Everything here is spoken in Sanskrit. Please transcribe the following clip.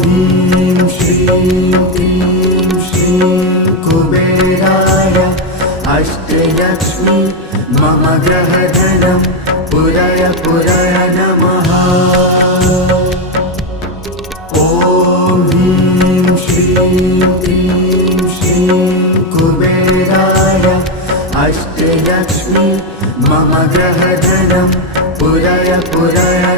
ह्रीं श्रीं क्लीं श्रीं कुबेराय अष्टलक्ष्मी मम ग्रहधनं पुरय पुरय नमः। ॐ ह्रीं श्रीं क्लीं श्रीं कुबेराय अष्टलक्ष्मी मम ग्रहधनं पुरय पुरय